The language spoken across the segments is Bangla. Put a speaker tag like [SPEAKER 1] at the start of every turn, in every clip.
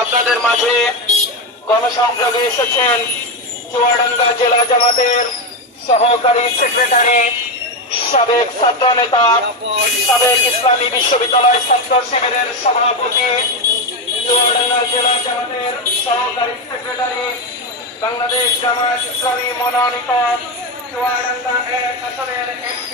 [SPEAKER 1] আপনাদের মাঝে গণসংযোগে এসেছেন চুয়াডাঙ্গা জেলা জামাতের সহকারী সেক্রেটারি, সাবেক ছাত্র নেতা সাবেক ইসলামী বিশ্ববিদ্যালয় ছাত্র শিবিরের সভাপতি, চুয়াডাঙ্গা জেলা জামাতের সহকারী সেক্রেটারি, বাংলাদেশ জামাত ইসলামী মনোনীত চুয়াডাঙ্গা এক আসনের এমপি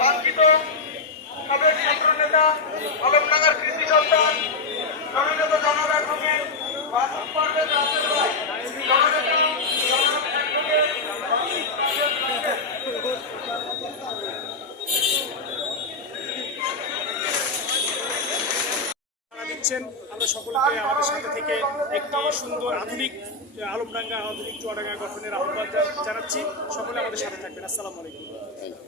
[SPEAKER 1] কাঙ্ক্ষিত সাবেক ছাত্র নেতা আলমনগর কৃষি সন্তান জননেতা জনাব অ্যাডভোকেট মাসুদ পারভেজ রাসেল ভাই জননেতা জনাব অ্যাডভোকেট মাসুদ পারভেজ রাসেল
[SPEAKER 2] তারা দিচ্ছেন আমরা সকলকে আমাদের সাথে থেকে একটি সুন্দর আধুনিক আলমডাঙ্গা আধুনিক চুয়াডাঙ্গা গঠনের আহ্বান জানাচ্ছি। সকলে আমাদের সাথে থাকবেন। আসসালামু আলাইকুম।